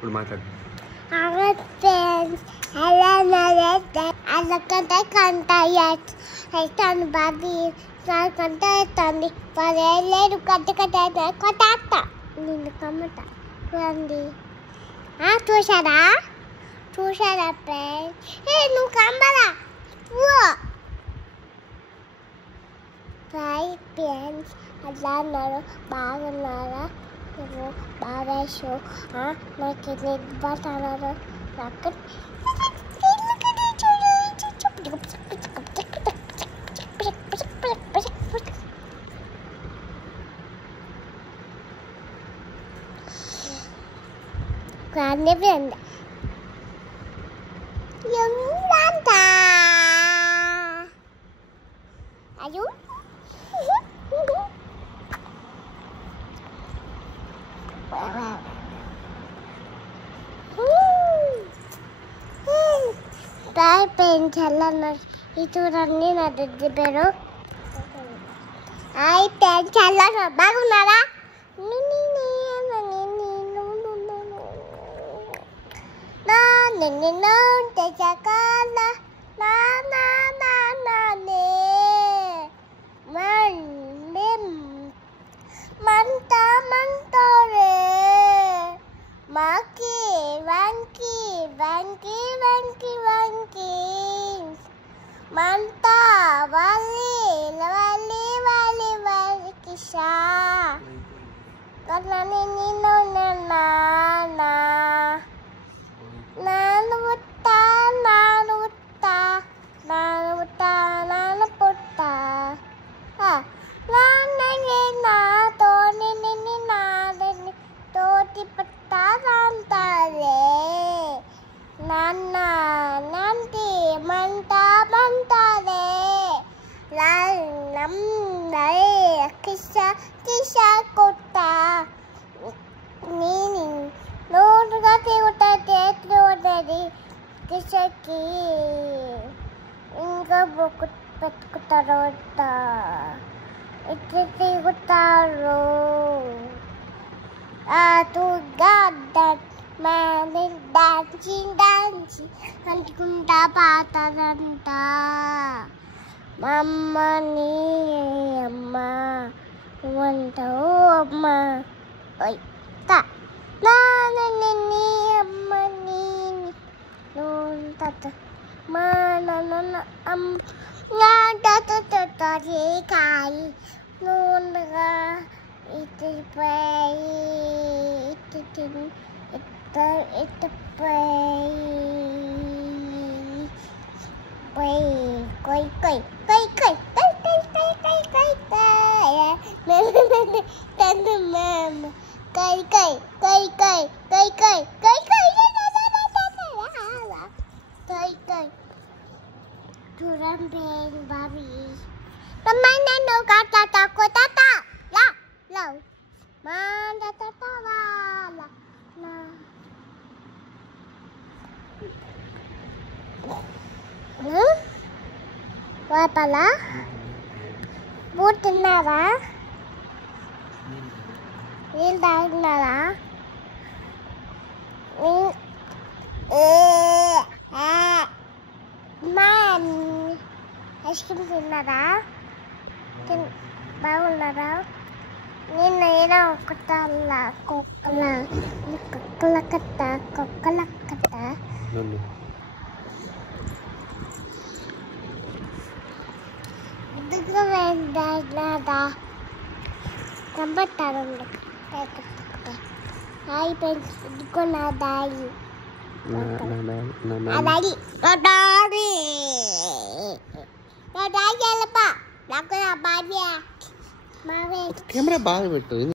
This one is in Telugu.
ఇప్పుడు మాట్లాడు. చూసారా చూసారా నువ్వు కమ్మరా ఫ్రెండ్స్ అట్లా అన్నారు బాగున్నారా నువ్వు బాగా షో నాకు నిద్రపోతున్నారు నాకు Grande venda. Yung lanta. Ayun. Dahil pensalan na itu rani na pero ay pensalan na bago na la. No, te chacala, na ne, manta re, maki, vanki, manta, vali, kisha, karena nino na. Kisah kota ini noduga tiuta dari kisahki inga bukut petkutaro itu tiutaro atu gadat manin dancing antikunda pataranta mama ni amma Amma oi ta na ni amma ni non tata mana am na tata ri kai non ga itu pai itu pai kai Tante mama kai Turan beng babi Mana no kata takut tata la mana tata la apa lah Butinara Nara Man ice cream tinara bawal nara nina kutala kokala kata Itu nada tambah taruh Hai friends, itu nadai. Nadai apa? Lakukan apa dia? Kamera baru betul.